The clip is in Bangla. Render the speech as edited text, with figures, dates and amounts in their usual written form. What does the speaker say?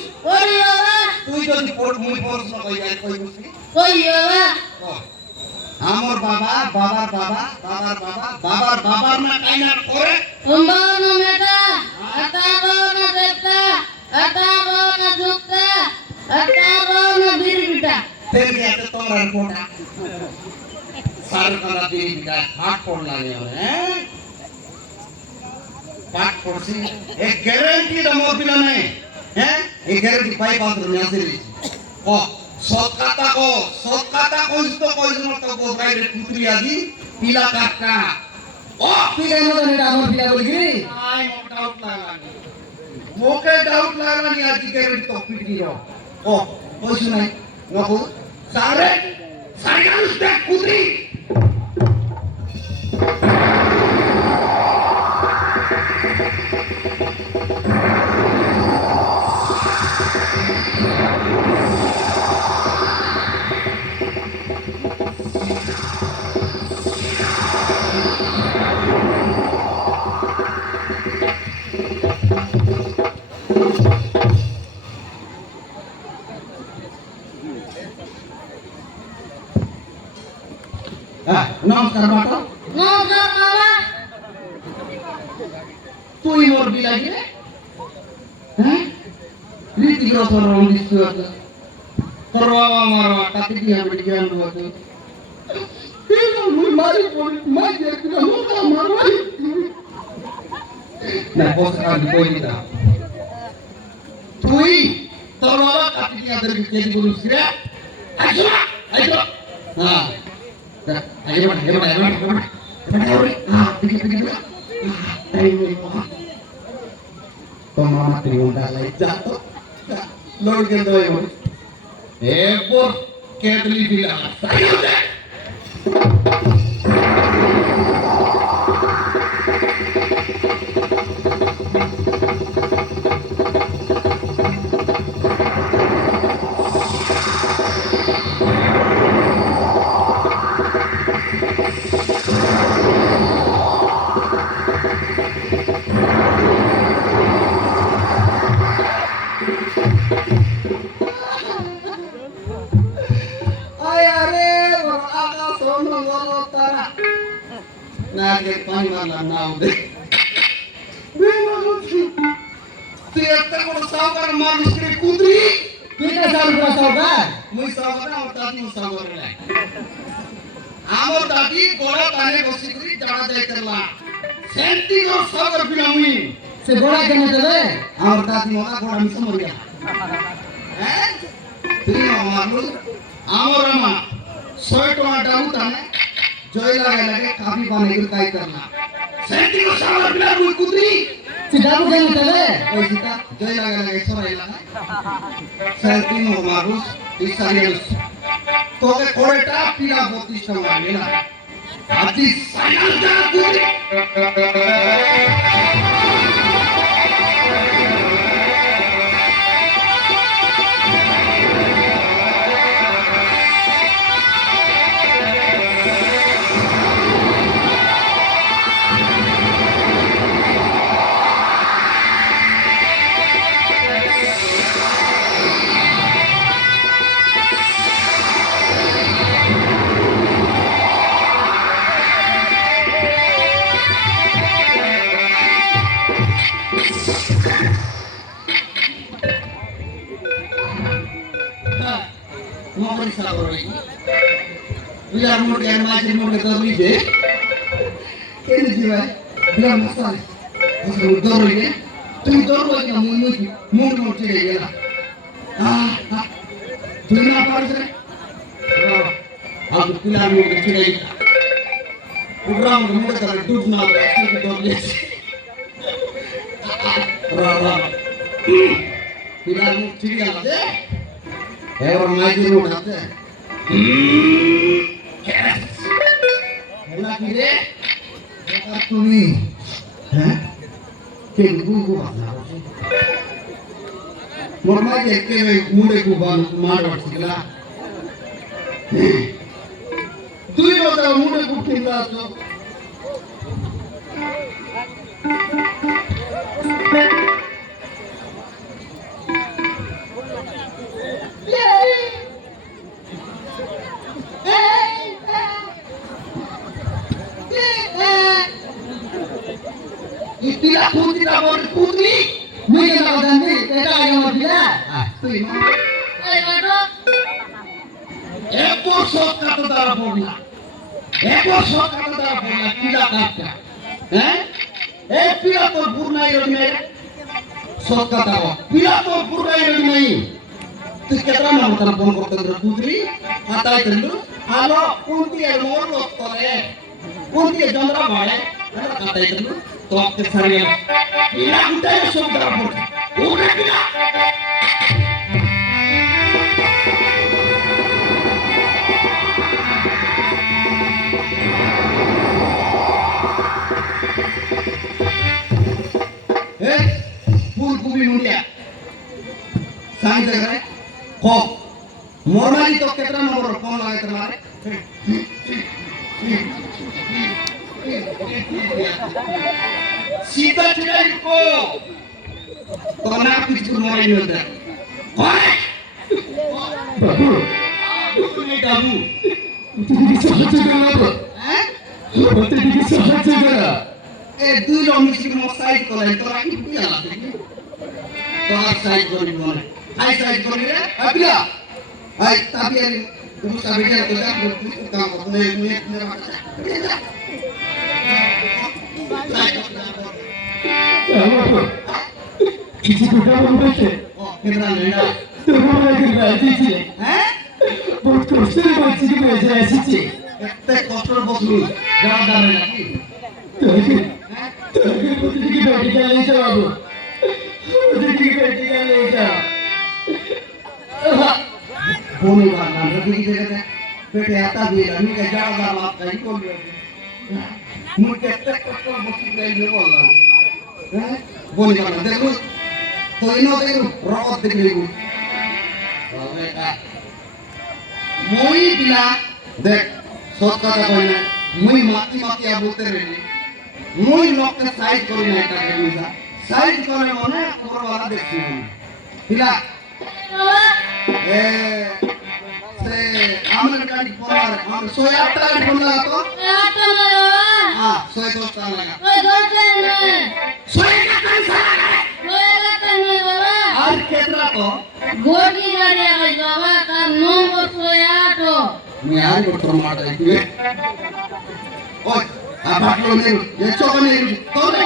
করি বাবা তুই যদি মুই পড়াশোনা কই আর কই বুঝি কই বাবা আমার বাবা বাবার বাবা বাবার বাবা বাবার বাবার না কাইনা করে কুম্বান মেটা আতাবন বেটা আতাবন জুতা আতাবন বীরবিটা তেরি আছে তোমরা কোটা সারকারা বীরবিটা হাট পড়লা হ্যাঁ পাঠ পড়ছি এ গ্যারান্টি দমো পিলা নাই হ্যাঁ এই গ্যারান্টি পাই পাত্র নিয়ে ও সৎকাতা কইছ তো কইছ তো গোবাইরে কুতরি আজি পিলা কাকা ও তুই কেন জানি এটা আমার পিলা বলি কি আই মোকে ডাউট লাগানি আজি গ্যারান্টি তো পিটি র ও কইছ নাই নকো সারে সাইকেল দেখ কুতরি নমস্কার বাটো নমস্কার বাবা তুই মোর বিলাগি রে হ্যাঁ রীতি রসর রন্দিস তোর বাবা আমার কাছে কি হবে জ্ঞান বাতো মুই মারি পড়ি মাই দেখি না মোটা মারবাই না বস আর কই না তুই তোর বাবা কাছে কি আদর কি বলিস রে আইছো আইছো হ্যাঁ আইছো আইছো হ্যাঁ দেখি তোমার ত্রিগুণটা লাই যাতো লোড কে দই এরপর কেদলি বিলা না কে পানি মারলাম না ওদের তুই একটা বড় সাউকার মানুষ রে কুদরি তুই কা সাউকার সাউকার মুই সাউকার আমার দাদি সাউকার নাই আমার দাদি গোড়া তানে বসি করি জানা যাইতলা সেন্টি ও সাউকার বিনামি সে গোড়া কেন দেবে আমার দাদি মোটা গোড়া মিছ মরিয়া হ্যাঁ তুই আমার আমা 100 টাকা দাও তানে জয় লাগে কাফি বানাই তাই করনা সেন্টি ও সাউকার বিনা মুই কুদরি সিধা কেন দেবে ওই সিতা জয় লাগে সরাই লাগা সেন্টি ও মারুস ইসারিয়াস তোকে কোড়েটা পিলা 32 টাকা নিলা আদি সাইকেল যা কুদরি मोहन सागरोई बिला मोड़ के माजी मोड़ के दबली जे केन जीवा बिला मसाले उसको दरोई के तुम दरोई के मुंह मोड़ के गेला हां तुम ना पार से अब बिला मोड़ के चले उग्राम मोड़ के डूब ना के दबली रा बिला मोड़ चिड़िया दे এবার মাইকে উঠাতে এলা কি রে এটা তুমি হ্যাঁ কে গুগু বানা মোর মাইকে কে মুড়ে কো বান মার বাটছিলা তুই বড় মুড়ে কো কিনা তো পিলা কুতিটা বল কুতলি মুই কেন জানি এটা আগে আমার পিলা তুই ওই বাটো এত সৎ কত দ্বারা পড়লা এত সৎ কত দ্বারা পড়লা পিলা কাটটা হ্যাঁ এই পিলা তোর পুরনাই রইমে সৎ কথা পিলা তোর পুরনাই রইমে তুই কেতরা না মতন ফোন করতে কুতলি আতাই তন্দু আলো কুন্তি এর মোর লতরে কুন্তি জমরা মারে আতাই তন্দু তো আপকে সারিয়ে পিলা উঠাই সব দ্বারা পড়ছে ওরে পিলা ফুলকপি মুড়িয়া সাই জায়গায় ক মোরমারি তো কেতরা নম্বর ফোন লাগাই তোমারে सीधा चिड़ा को तो ना कुछ मोराई नहीं होता ओए বাবু बाबू नहीं बाबू তুমি কি সাহায্য করো हैं তুমি কি সাহায্য করো ए दुई लो मिसी को साइड को लाई तो राखी पिया ला तो आप साइड करी बोले आई साइड करी रे अबिला आई ताबी तुम सब बेटा तो जा काम को मेरा বাবু কিছু কথা বলতে ओ कितना लेना তোমার আগে রাজিছি हैं বহুত কষ্টের বাঁচি কি বেঁচে আসিছি এত কষ্টর বসলু যাওয়া যাবে নাকি তোকে প্রতিদিন মেডিকেল নিয়ে যাও বাবু প্রতিদিন মেডিকেল নিয়ে যাও बोनी बात ना रखी जगह पेटे आता भी रही के जाओ ना बात कहीं को भी मुझे तक कष्ट बसी गई ले बोल रहा है बोनी बात देखो तो इनो देखो रोड देख ले अबे का मोई दिला देख सोच का कोई ना मुई माती माती आ बोलते रहे मुई लोग के साइड कोई नहीं कर रही साइड करे मने पूरा वाला देखी दिला বাবা ए से आमन गाड़ी फोन हम 108 गाड़ी फोन लगा तो আটা না বাবা हां 102 लगा ওই দরজা নেই 100 का साला लगा ওই রাতে নেই বাবা और केतरा तो গোটি গাড়ি আগে বাবা তার নম্বর 108 मैं यार को तो मार दे तू ओए आ बाटलो ने ये चोकने तो रे